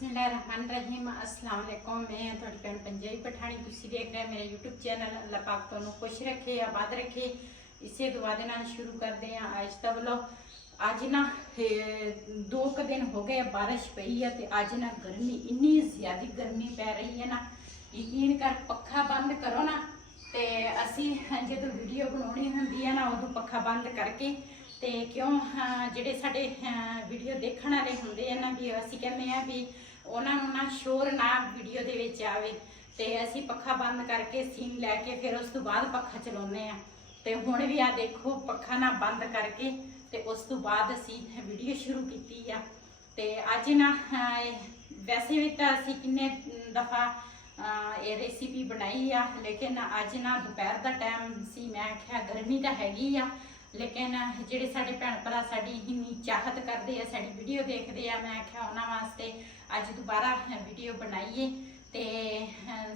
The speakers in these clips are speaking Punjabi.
बिस्मिल्लाहिर्रहमानिर्रहीम अस्सलाम वालेकुम। मैं थोड़ी भैन पंजाबी पठानी, तुसी देख रहे मेरा यूट्यूब चैनल। अल्लाह पाक तुहानू खुश रखे, आबाद रखे। इसे दुआ दे नाल शुरू करते हैं अज दा व्लॉग। अज ना 2 दिन हो गए बारिश पई है ते अज ना गर्मी इन्नी ज़्यादा गर्मी पै रही है ना, यकीन कर पक्खा बंद करो ना ते असी जो वीडियो बनानी होंदी है ना उदों पक्खा बंद करके ते क्यों ਜਿਹੜੇ ਸਾਡੇ ਵੀਡੀਓ ਦੇਖਣ ਵਾਲੇ ਹੁੰਦੇ ਆ ਨਾ ਵੀ ਅਸੀਂ ਕਹਿੰਦੇ ਆ ਵੀ ਉਹਨਾਂ ਨੂੰ ਨਾ ਸ਼ੋਰ ਨਾ ਵੀਡੀਓ ਦੇ ਵਿੱਚ ਆਵੇ ਤੇ ਅਸੀਂ ਪੱਖਾ ਬੰਦ ਕਰਕੇ ਸੀਨ ਲੈ ਕੇ ਫਿਰ ਉਸ ਤੋਂ ਬਾਅਦ ਪੱਖਾ ਚਲਾਉਂਦੇ ਆ। ਤੇ ਹੁਣ ਵੀ ਆ ਦੇਖੋ ਪੱਖਾ ਨਾ ਬੰਦ ਕਰਕੇ ਤੇ ਉਸ ਤੋਂ ਬਾਅਦ ਅਸੀਂ ਵੀਡੀਓ ਸ਼ੁਰੂ ਕੀਤੀ ਆ। ਤੇ ਅੱਜ ਨਾ ਵੈਸੇ ਵੀ ਤਾਂ ਅਸੀਂ ਕਿੰਨੇ ਦਫਾ ਇਹ ਰੈਸਿਪੀ ਬਣਾਈ ਆ, ਲੇਕਿन ਅੱਜ ਨਾ ਦੁਪਹਿਰ ਦਾ ਟਾਈਮ ਸੀ, ਮੈਂ ਕਿਹਾ ਗਰਮੀ ਤਾਂ ਹੈਗੀ ਆ लेकिन ਜਿਹੜੇ ਸਾਡੇ ਭੈਣ ਭਰਾ ਸਾਡੀ ਇੰਨੀ ਚਾਹਤ ਕਰਦੇ ਆ, ਸਾਡੀ ਵੀਡੀਓ ਦੇਖਦੇ ਆ, ਮੈਂ ਕਿਹਾ ਉਹਨਾਂ ਵਾਸਤੇ ਅੱਜ ਦੁਬਾਰਾ ਵੀਡੀਓ ਬਣਾਈਏ। ਤੇ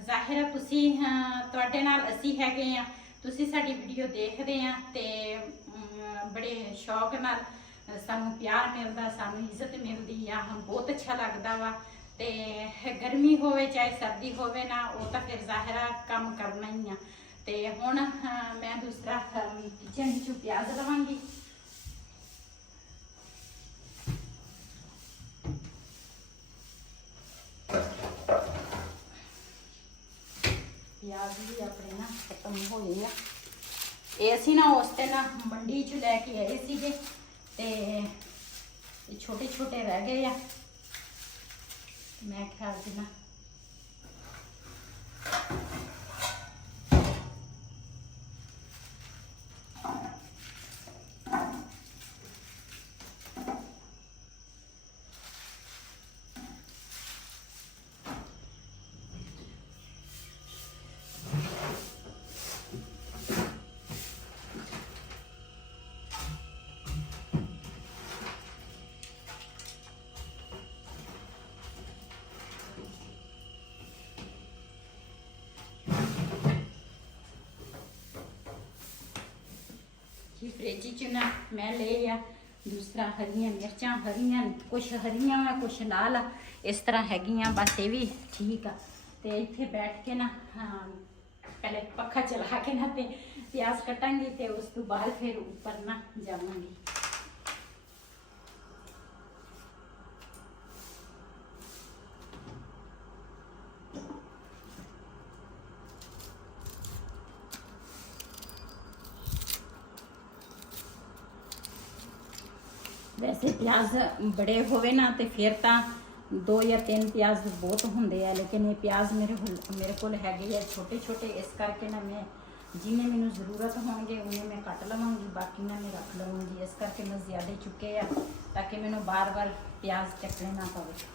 ਜ਼ਾਹਿਰ ਹੈ ਤੁਸੀਂ ਤੁਹਾਡੇ ਨਾਲ ਅਸੀਂ ਹੈਗੇ ਆ, ਤੁਸੀਂ ਸਾਡੀ ਵੀਡੀਓ ਦੇਖਦੇ ਆ ਤੇ ਬੜੇ ਸ਼ੌਕ ਨਾਲ ਸਾਨੂੰ ਪਿਆਰ ਮਿਲਦਾ, ਸਾਨੂੰ ਇੱਜ਼ਤ ਮਿਲਦੀ ਆ, ਬਹੁਤ ਅੱਛਾ ਲੱਗਦਾ ਵਾ। ਤੇ ਗਰਮੀ ਹੋਵੇ ਚਾਹੇ ਸਰਦੀ ਹੋਵੇ ਨਾ, ਉਹ ਤਾਂ ਫਿਰ ਜ਼ਾਹਿਰ ਕੰਮ ਕਰਨਾ ਹੀ ਆ। ਤੇ ਹੁਣ ਮੈਂ ਦੂਸਰਾ ਕਿਚਨ ਵਿੱਚੋਂ ਪਿਆਜ਼ ਲਵਾਂਗੀ। ਪਿਆਜ਼ ਵੀ ਆਪਣੇ ਨਾ ਖਤਮ ਹੋਏ ਆ। ਇਹ ਅਸੀਂ ਨਾ ਉਸ ਦਿਨ ਮੰਡੀ 'ਚ ਲੈ ਕੇ ਆਏ ਸੀਗੇ ਤੇ ਇਹ ਛੋਟੇ ਛੋਟੇ ਰਹਿ ਗਏ ਆ। ਮੈਂ ਕਿਹਾ ਅੱਜ ਨਾ फ्रिज च ना मैं ले आ दूसरा हरियां मिर्चां, हरियां कुछ हरियां वा कुछ लाल इस तरह हैगियां, बस ये भी ठीक आ। ते इत्थे बैठ के ना पहले पक्खा चला के ना ते प्याज कटांगी ते उस तो बाद फिर ऊपर ना जावांगी। वैसे प्याज बड़े होवे ना तो फिर तो 2 या 3 प्याज बहुत होंगे है, लेकिन ये प्याज मेरे को है छोटे छोटे, इस करके ना मैं जिन्हें मैनू जरूरत होंगे उन्हें मैं कट लवांगी, बाकी ना मैं रख लवांगी। इस करके मैं ज़्यादा चुके हैं ताकि मैनू बार बार प्याज चकने ना पवे।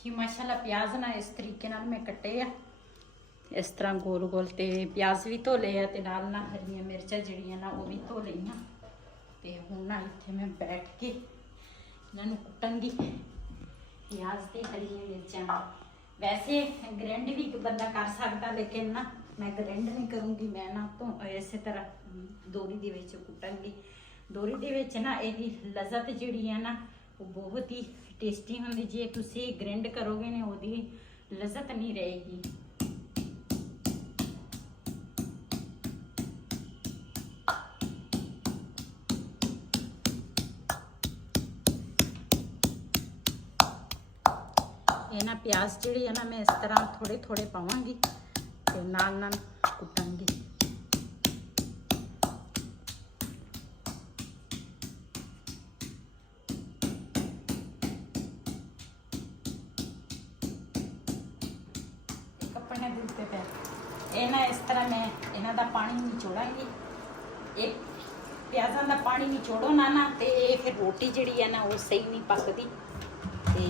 जी माशाल्लाह प्याज ना इस तरीके नाल मैं कटे आ, इस तरह गोल गोल। ते प्याज भी धो ले ते नाल ना हरियां मिर्चां जिहड़ियां ना वो भी धो लईआं। ते हुण ना इत्थे मैं बैठ के इन्हां नूं कुटांगी प्याज ते हरियां मिर्चां। वैसे ग्रैंड भी बंदा कर सकदा, लेकिन ना मैं ग्रैंड नहीं करूँगी, मैं ना तो इस तरह दोरी दे विच कुटांगी। दोरी दे विच ना इहदी लज़त जिहड़ी है ना वो बहुत ही टेस्टी होंगी। जे तुसी ग्राइंड करोगे ने ओदी लज़त नहीं रहेगी। ਇਹ ਨਾ ਪਿਆਜ਼ ਜਿਹੜੇ ਆ ਨਾ ਮੈਂ ਇਸ ਤਰ੍ਹਾਂ ਥੋੜੇ ਥੋੜੇ ਪਾਵਾਂਗੀ ਤੇ ਨਾਲ ਨਾਲ ਕੁੱਟਾਂਗੀ। ਕੱਪੜੇ ਦੇ ਉੱਤੇ ਪੈ ਇਹ ਨਾ ਇਸ ਤਰ੍ਹਾਂ ਮੈਂ ਇਹਨਾਂ ਦਾ ਪਾਣੀ ਨਿਚੋੜਾਂਗੀ। ਇਹ ਪਿਆਜ਼ਾਂ ਦਾ ਪਾਣੀ ਨਿਚੋੜੋ ਨਾ ਤੇ ਫਿਰ ਰੋਟੀ ਜਿਹੜੀ ਹੈ ਨਾ ਉਹ ਸਹੀ ਨਹੀਂ ਪੱਕਦੀ। ਤੇ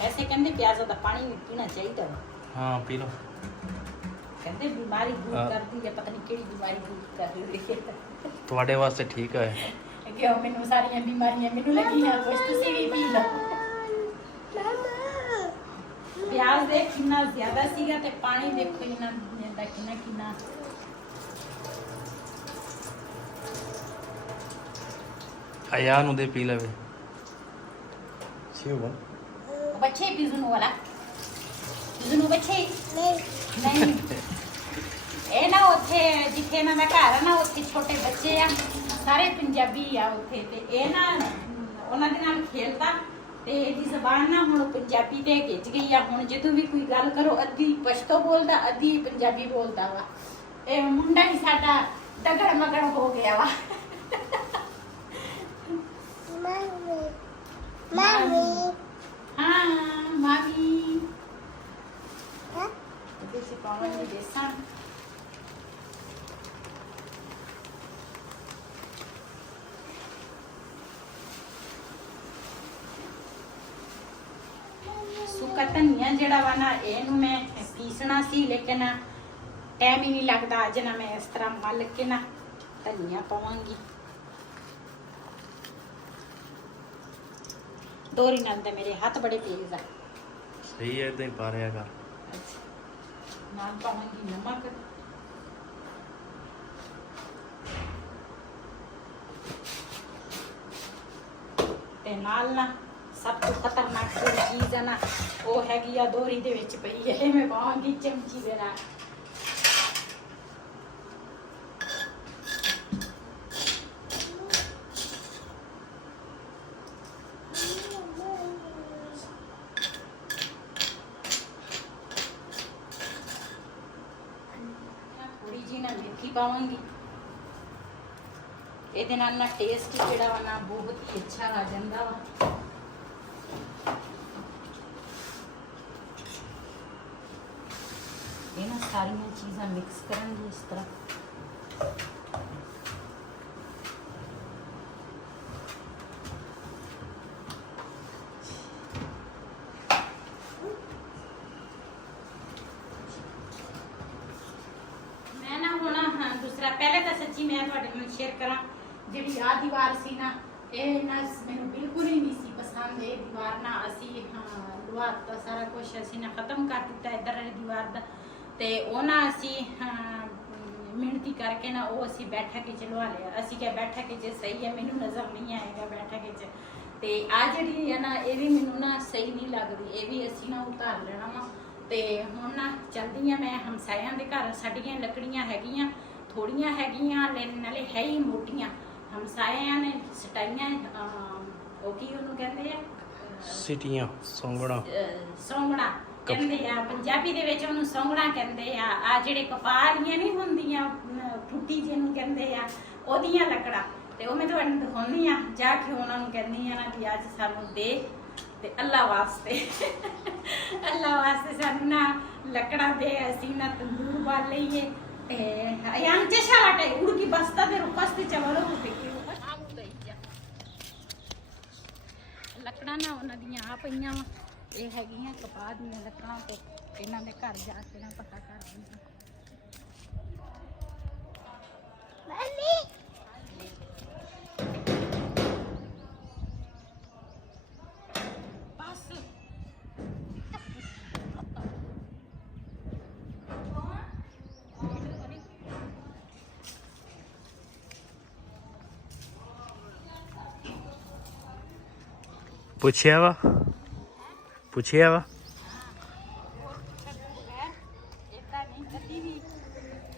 ऐसे कहते प्याज़ों का पानी भी पीना चाहिए। हाँ पी लो। कहते बीमारी दूर करती है, पता नहीं केड़ी बीमारी दूर कर रही है। ਤੁਹਾਡੇ ਵਾਸਤੇ ਠੀਕ ਹੈ। क्यों मैनू सारियां बीमारियां मैनू लगियां, कुछ तुसी भी पी लो। प्याज दे कितना ज्यादा सीगा ते पानी देखो इना दा किना किना। आया ਨੂੰ ਦੇ ਪੀ ਲਵੇ। ਸੀਓ बच्चे भी जुनू वाला जुनू बच्चे नहीं ਇਹ ਨਾ ਉੱਥੇ ਜਿੱਥੇ ਇਹਨਾਂ ਦਾ ਘਰ ਹੈ ਨਾ ਉੱਥੇ ਛੋਟੇ ਬੱਚੇ ਆ, ਸਾਰੇ ਪੰਜਾਬੀ ਆ ਉੱਥੇ। ਤੇ ਇਹ ਨਾ ਉਹਨਾਂ ਦੇ ਨਾਲ ਖੇਡਦਾ ਤੇ ਇਹਦੀ ਜ਼ਬਾਨ ਨਾ ਹੁਣ ਪੰਜਾਬੀ ਤੇ ਖਿੱਚ ਗਈ ਆ। ਹੁਣ ਜਦੋਂ ਵੀ ਕੋਈ ਗੱਲ ਕਰੋ ਅੱਧੀ ਪਸ਼ਤੋ ਬੋਲਦਾ ਅੱਧੀ ਪੰਜਾਬੀ ਬੋਲਦਾ ਵਾ। ਇਹ ਮੁੰਡਾ ਹੀ ਸਾਡਾ ਡਗੜ ਮਗੜ ਹੋ ਗਿਆ ਵਾ। ਮਾਮੀ हाँ मामी से पावन बेसन सुक्का धनिया जड़ा वा ना ਇਹਨੂੰ मैं पीसना सी लेकिन टाइम ही नहीं लगता। अज ना मैं इस तरह मल के ना धनिया पावांगी। दोरी नाल ते मेरे हाथ बड़े तेज आ। सही है इदां ही पा रिया कर। नाल पावांगी नमक ते नाल ना सब तो खतरनाक चीज है ना वो हैगी आ दोरी दे विच पई है। मैं पावांगी चमची दे नाल। पावांगी ਇਹਦੇ ਨਾਲ ਨਾ ਟੇਸਟ ਜਿਹੜਾ ਵਾ ਨਾ ਬਹੁਤ ਹੀ ਅੱਛਾ ਆ ਜਾਂਦਾ ਵਾ। ਇਹਨਾਂ ਸਾਰੀਆਂ ਚੀਜ਼ਾਂ ਮਿਕਸ ਕਰਾਂਗੇ ਇਸ ਤਰ੍ਹਾਂ। पहले तो सच्ची मैं शेयर करा जी आ दीवार सी ना ये ना मैंने बिल्कुल ही नहीं सी पसंद। ये दीवार ना असी लुहार का सारा कुछ असी ना खत्म कर दिता इधर वाली दीवार का। तो वो ना असी मिहनती करके ना वो असी बैठक च लुहा लिया। असी क्या बैठक च सही है, मैनू नज़र नहीं आएगा बैठक च। तो आ जी है ना ये भी मैनू ना सही नहीं लगती, ये भी असी ना उतार लेना वा। तो हुण ना चलदी हाँ मैं हमसायां दे घर। साडियां लकड़ियां हैगियां थोड़ियां हैगियां नाले है ही मोटियां। हमसाया ने सटाइयां ਉਹ ਕੀ ਉਹਨੂੰ ਕਹਿੰਦੇ ਆ ਸਿਟੀਆਂ ਸੌਂਗਣਾ ਸੌਂਗਣਾ ਕਹਿੰਦੇ ਆ ਪੰਜਾਬੀ ਦੇ ਵਿੱਚ ਉਹਨੂੰ ਸੌਂਗਣਾ ਕਹਿੰਦੇ ਆ। ਆ ਜਿਹੜੇ ਕਪਾਲੀਆਂ ਨਹੀਂ ਹੁੰਦੀਆਂ ਠੁੱਟੀ ਜਿਹਨੂੰ ਕਹਿੰਦੇ ਆ ਉਹਦੀਆਂ ਲੱਕੜਾਂ। ਤੇ ਉਹ ਮੈਂ ਤੁਹਾਨੂੰ ਦਿਖਾਉਣੀ ਆ ਜਾ ਕੇ ਉਹਨਾਂ ਨੂੰ ਕਹਿੰਦੀ ਆ ਨਾ ਕਿ ਅੱਜ ਸਾਨੂੰ ਦੇ ਤੇ ਅੱਲਾ ਵਾਸਤੇ ਅੱਲਾ ਵਾਸਤੇ ਸਾਨੂੰ ਨਾ ਲੱਕੜਾਂ ਦੇ ਅਸੀਂ ਨਾ ਤੰਦੂਰ ਬਾਲ ਲਈਏ। यांच्या वाटे उडकी बसता ते रुपसते चवलो होते की ਲੱਕੜਾਂ ਨਾ ਉਹਨਾਂ ਦੀਆਂ ਆ ਪਈਆਂ ਵਾ। ਇਹ ਹੈਗੀਆਂ ਕਪਾਹ ਦੀਆਂ ਲੱਕੜਾਂ। ਤੇ ਇਹਨਾਂ ਦੇ ਘਰ ਜਾ ਕੇ ਨਾ ਪਤਾ ਕਰ ਦਿੰਦਾ। ਬਸ ਪੁੱਛਿਆ ਵਾ इतना नहीं कभी भी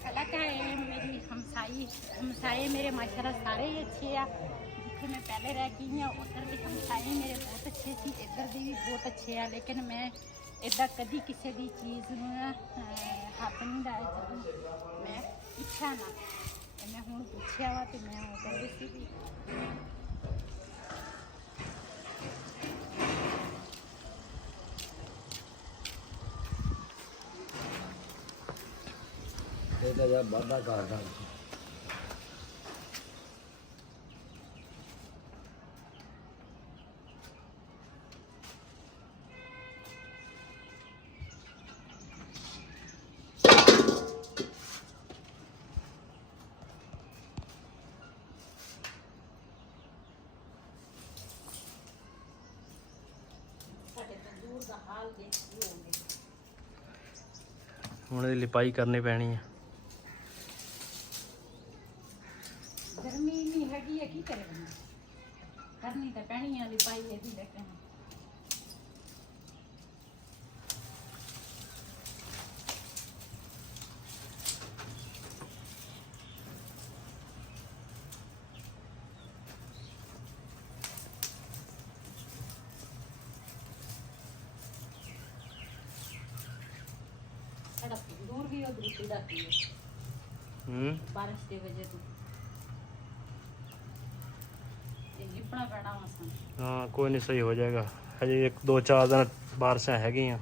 अलग है मेरी ਹਮਸਾਏ ਮੇਰੇ ਮਾਸ਼ਾਅੱਲਾ ਸਾਰੇ ਹੀ ਅੱਛੇ ਆ। ਜਿੱਥੇ ਮੈਂ ਪਹਿਲੇ ਰਹਿ ਗਈ ਹਾਂ ਉੱਧਰ ਦੇ ਹਮਸਾਏ ਮੇਰੇ ਬਹੁਤ ਅੱਛੇ ਸੀ, ਇੱਧਰ ਦੇ ਵੀ ਬਹੁਤ ਅੱਛੇ ਆ। ਲੇਕਿਨ ਮੈਂ ਇੱਦਾਂ ਕਦੀ ਕਿਸੇ ਦੀ ਚੀਜ਼ ਨੂੰ ਨਾ ਹੱਥ ਨਹੀਂ ਲਾਇਆ ਜਦੋਂ ਮੈਂ ਪੁੱਛਿਆ ਨਾ। ਤੇ ਮੈਂ ਹੁਣ ਪੁੱਛਿਆ ਵਾ ਤੇ ਮੈਂ ਉਹ ਕਹਿੰਦੀ ਸੀ ਵੀ ਇਹ ਤਾਂ ਯਾਰ ਵਾਧਾ ਕਰਦਾ। ਸਾਡੇ ਤੰਦੂਰ ਦਾ ਹਾਲ ਦੇਖੀ ਹੋਵੇ। ਹੁਣ ਇਹਦੀ ਲਿਪਾਈ ਕਰਨੀ ਪੈਣੀ ਆ। ਗਰਮੀ ਨਹੀਂ ਹੈਗੀ ਹੈ, ਕੀ ਕਰੇ ਬੰਦਾ, ਕਰਨੀ ਤਾਂ ਪੈਣੀ ਆ ਲਿਪਾਈ ਇਹਦੀ। ਲੇਕਿਨ ਸਾਡਾ ਤੰਦੂਰ ਵੀ ਉਹ ਦੂਸਰੀ ਦਾ ਕੀ ਹੈ ਬਾਰਿਸ਼ ਦੇ ਵਜ੍ਹਾ ਤੋਂ ਲਿਪਣਾ ਪੈਣਾ ਵਾ ਸਾਨੂੰ। ਹਾਂ ਕੋਈ ਨਹੀਂ, ਸਹੀ ਹੋ ਜਾਏਗਾ। ਹਜੇ 1-2-4 ਦਿਨ ਬਾਰਿਸ਼ਾਂ ਹੈਗੀਆਂ।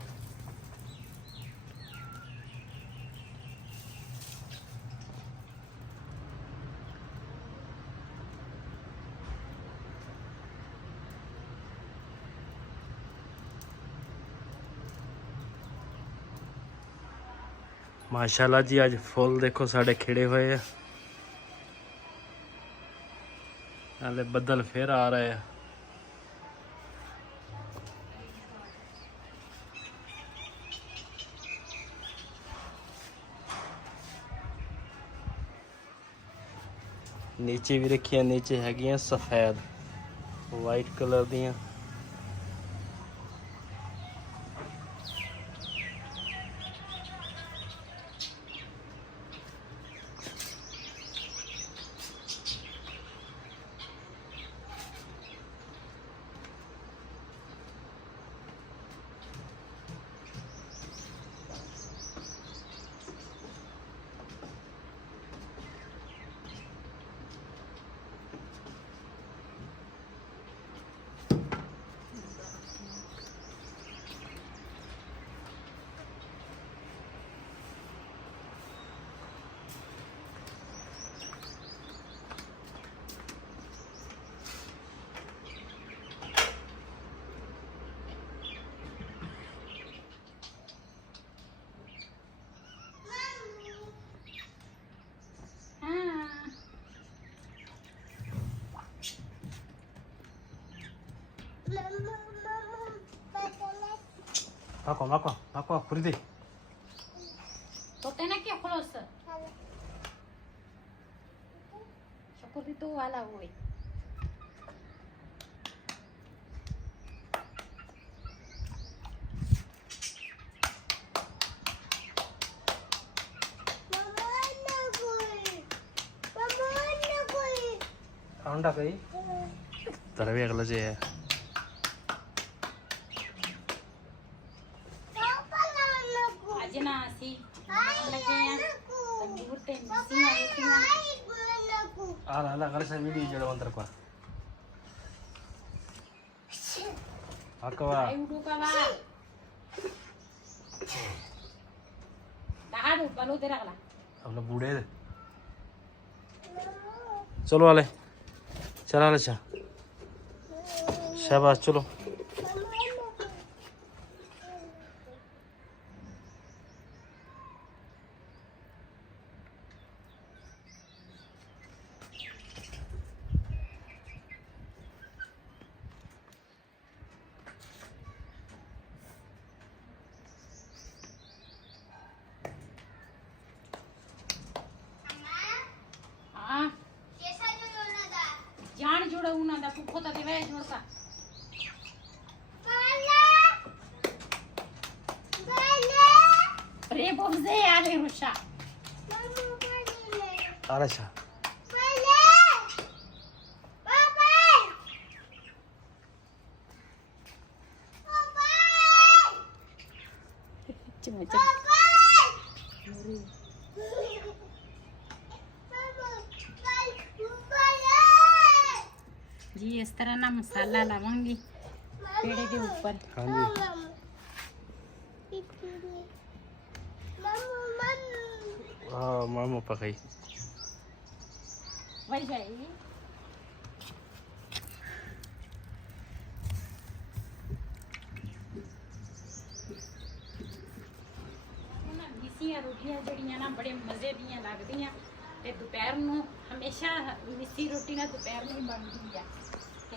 ਮਾਸ਼ਾਅੱਲਾ ਜੀ, ਅੱਜ ਫੁੱਲ ਦੇਖੋ ਸਾਡੇ ਖਿੜੇ ਹੋਏ ਆ। ਨਾਲੇ ਬੱਦਲ ਫਿਰ ਆ ਰਹੇ ਆ। नीचे भी रखिया, नीचे हैगियां सफेद वाइट कलर दियां। Aku kuride. Tote na kya close. Syukur itu wala woy. Anda kay? Tarabi agla je hai. ਅੱਜ ਨਾ ਅਸੀਂ ਬਣਾਉਣ ਲੱਗੇ ਆ ਤੰਦੂਰ ਤੇ ਮਿੱਸੀਆਂ ਰੋਟੀਆਂ। Ala kali saya midi jada antar ko. Akawa. Ay udu ka ba? Dahadu balu teragla. अपना बूढ़े दे। चलो वाले चला ले चा शाबाश चलो। जान जोड़ा उना दा पुखो ता देवे जोड़का रे बोझे आले रुषा अच्छा जी इस तरह ना मसाला लावांगी पेड़े के ऊपर। हाँ जी हाँ मामू पकाई वही भाई ਮਿੱਸੀਆਂ ਰੋਟੀਆਂ ਜਿਹੜੀਆਂ ਨਾ ਬੜੇ ਮਜ਼ੇ ਦੀਆਂ ਲੱਗਦੀਆਂ ਤੇ ਦੁਪਹਿਰ ਨੂੰ ਹਮੇਸ਼ਾ ਮਿੱਸੀ ਰੋਟੀ ਨਾਲ ਦੁਪਹਿਰ ਨੂੰ ਹੀ ਬਣਦੀ ਆ ਤੇ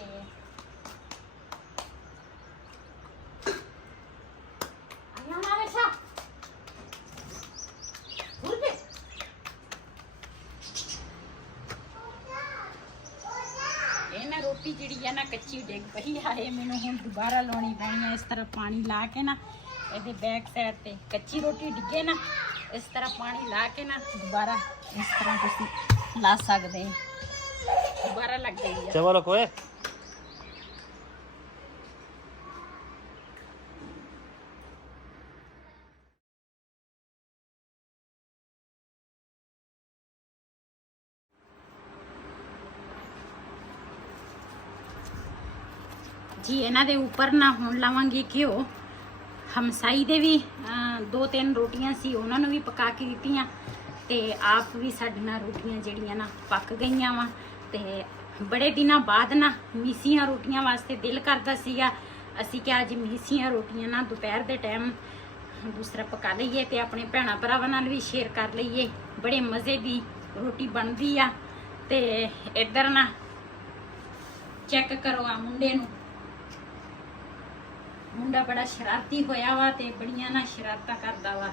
ਇਹਨਾਂ ਰੋਟੀ ਜਿਹੜੀ ਆ ਨਾ ਕੱਚੀ ਡਿੱਗ ਪਈ ਆ ਇਹ ਮੈਨੂੰ ਹੁਣ ਦੁਬਾਰਾ ਲਾਉਣੀ ਪੈਣੀ ਆ। ਇਸ ਤਰ੍ਹਾਂ ਪਾਣੀ ਲਾ ਕੇ ਨਾ ਇਹਦੇ ਬੈਕ ਸਾਈਡ ਤੇ ਕੱਚੀ ਰੋਟੀ ਡਿੱਗੇ ਨਾ ਇਸ ਤਰ੍ਹਾਂ ਪਾਣੀ ਲਾ ਕੇ ਨਾ ਦੁਬਾਰਾ ਇਸ ਤਰ੍ਹਾਂ ਤੁਸੀਂ ਲਾ ਸਕਦੇ ਹੋ ਦੁਬਾਰਾ ਲੱਗ ਗਈ ਆ। चलो कोई ਜੀ ਇਹਨਾਂ ਦੇ ਉੱਪਰ ਨਾ ਹੁਣ ਲਾਵਾਂਗੀ ਘਿਓ। ਹਮਸਾਈ ਦੇ ਵੀ 2-3 ਰੋਟੀਆਂ ਸੀ ਉਹਨਾਂ ਨੂੰ ਵੀ ਪਕਾ ਕੇ ਦਿੱਤੀਆਂ ਤੇ ਆਪ ਵੀ ਸਾਡੇ ਨਾਲ ਰੋਟੀਆਂ ਜਿਹੜੀਆਂ ਨਾ ਪੱਕ ਗਈਆਂ ਵਾ ਤੇ ਬੜੇ ਦਿਨਾਂ ਬਾਅਦ ਨਾ ਮਿੱਸੀਆਂ ਰੋਟੀਆਂ ਵਾਸਤੇ ਦਿਲ ਕਰਦਾ ਸੀਗਾ। ਅਸੀਂ ਕਿ ਅੱਜ ਮਿੱਸੀਆਂ ਰੋਟੀਆਂ ਨਾ ਦੁਪਹਿਰ ਦੇ ਟਾਈਮ ਦੂਸਰਾ ਪਕਾ ਲਈਏ ਤੇ ਆਪਣੇ ਭੈਣਾਂ ਭਰਾਵਾਂ ਨਾਲ ਵੀ ਸ਼ੇਅਰ ਕਰ ਲਈਏ। ਬੜੇ ਮਜ਼ੇ ਦੀ ਰੋਟੀ ਬਣਦੀ ਆ ਤੇ ਇੱਧਰ ਨਾ ਚੈੱਕ ਕਰੋ ਆ ਮੁੰਡੇ ਨੂੰ। ਮੁੰਡਾ ਬੜਾ ਸ਼ਰਾਰਤੀ ਹੋਇਆ ਵਾ ਤੇ ਬੜੀਆਂ ਨਾ ਸ਼ਰਾਰਤਾਂ ਕਰਦਾ ਵਾ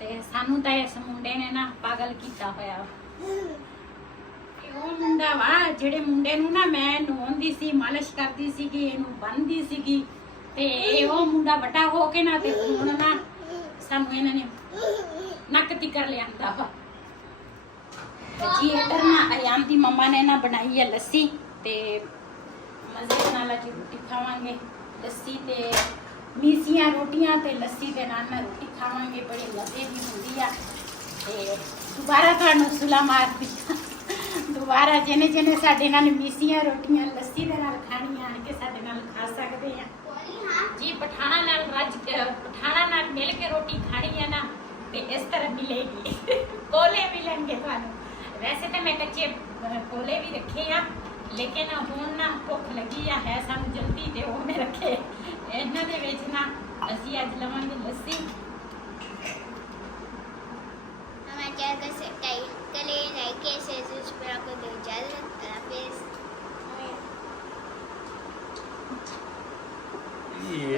ਤੇ ਸਾਨੂੰ ਤਾਂ ਇਸ ਮੁੰਡੇ ਨੇ ਨਾ ਪਾਗਲ ਕੀਤਾ ਹੋਇਆ ਵਾ। ਉਹ ਮੁੰਡਾ ਵਾ ਜਿਹੜੇ ਮੁੰਡੇ ਨੂੰ ਨਾ ਮੈਂ ਨਹਾਉਂਦੀ ਸੀ ਮਾਲਿਸ਼ ਕਰਦੀ ਸੀਗੀ ਇਹਨੂੰ ਬੰਨ੍ਹਦੀ ਸੀਗੀ ਤੇ ਉਹ ਮੁੰਡਾ ਵੱਡਾ ਹੋ ਕੇ ਨਾ ਤੇ ਹੁਣ ਨਾ ਸਾਨੂੰ ਇਹਨਾਂ ਨੇ ਨੱਕ ਤਿੱਕਰ ਲਿਆਂਦਾ ਵਾ। ਤੇ ਜੀ ਇੱਧਰ ਨਾ ਅਯਾਨ ਦੀ ਮੰਮਾ ਨੇ ਨਾ ਬਣਾਈ ਹੈ ਲੱਸੀ ਤੇ ਮਜ਼ੇ ਨਾਲ ਅੱਜ ਰੋਟੀ ਖਾਵਾਂਗੇ। ਲੱਸੀ ਤੇ ਮਿੱਸੀਆਂ ਰੋਟੀਆਂ ਤੇ ਲੱਸੀ ਦੇ ਨਾਲ ਨਾ ਰੋਟੀ ਖਾਵਾਂਗੇ। ਬੜੀ ਮਜ਼ੇ ਦੀ ਹੁੰਦੀ ਆ ਤੇ ਦੁਬਾਰਾ ਤੁਹਾਨੂੰ ਸੁਲਾ ਮਾਰ ਦਿੱਤਾ। ਦੁਬਾਰਾ ਜਿਹਨੇ ਜਿਹਨੇ ਸਾਡੇ ਨਾਲ ਮਿੱਸੀਆਂ ਰੋਟੀਆਂ ਲੱਸੀ ਦੇ ਨਾਲ ਖਾਣੀਆਂ ਆਣ ਕੇ ਸਾਡੇ ਨਾਲ ਖਾ ਸਕਦੇ ਆ ਜੀ। ਪਠਾਣਾ ਨਾਲ ਮਿਲ ਕੇ ਰੋਟੀ ਖਾਣੀ ਹੈ ਨਾ ਤੇ ਇਸ ਤਰ੍ਹਾਂ ਮਿਲੇਗੀ। ਕੋਲੇ ਮਿਲਣਗੇ ਤੁਹਾਨੂੰ। ਵੈਸੇ ਤਾਂ ਮੈਂ ਕੱਚੇ ਕੋਲੇ ਵੀ ਰੱਖੇ ਆ ਲੇਕਿਨ ਹੁਣ ਨਾ ਭੁੱਖ ਲੱਗੀ ਆ ਹੈ ਸਾਨੂੰ ਜਲਦੀ ਤੇ ਉਹਨੇ ਰੱਖੇ ਇਹਨਾਂ ਦੇ ਵਿੱਚ ਨਾ ਅਸੀਂ ਅੱਜ ਲਵਾਂਗੇ ਲੱਸੀ। हमारे चैनल को सब्सक्राइब करें, लाइक करें, शेयर करें, सब्सक्राइब को दो इजाज़त। अल्लाह हाफ़िज़। ये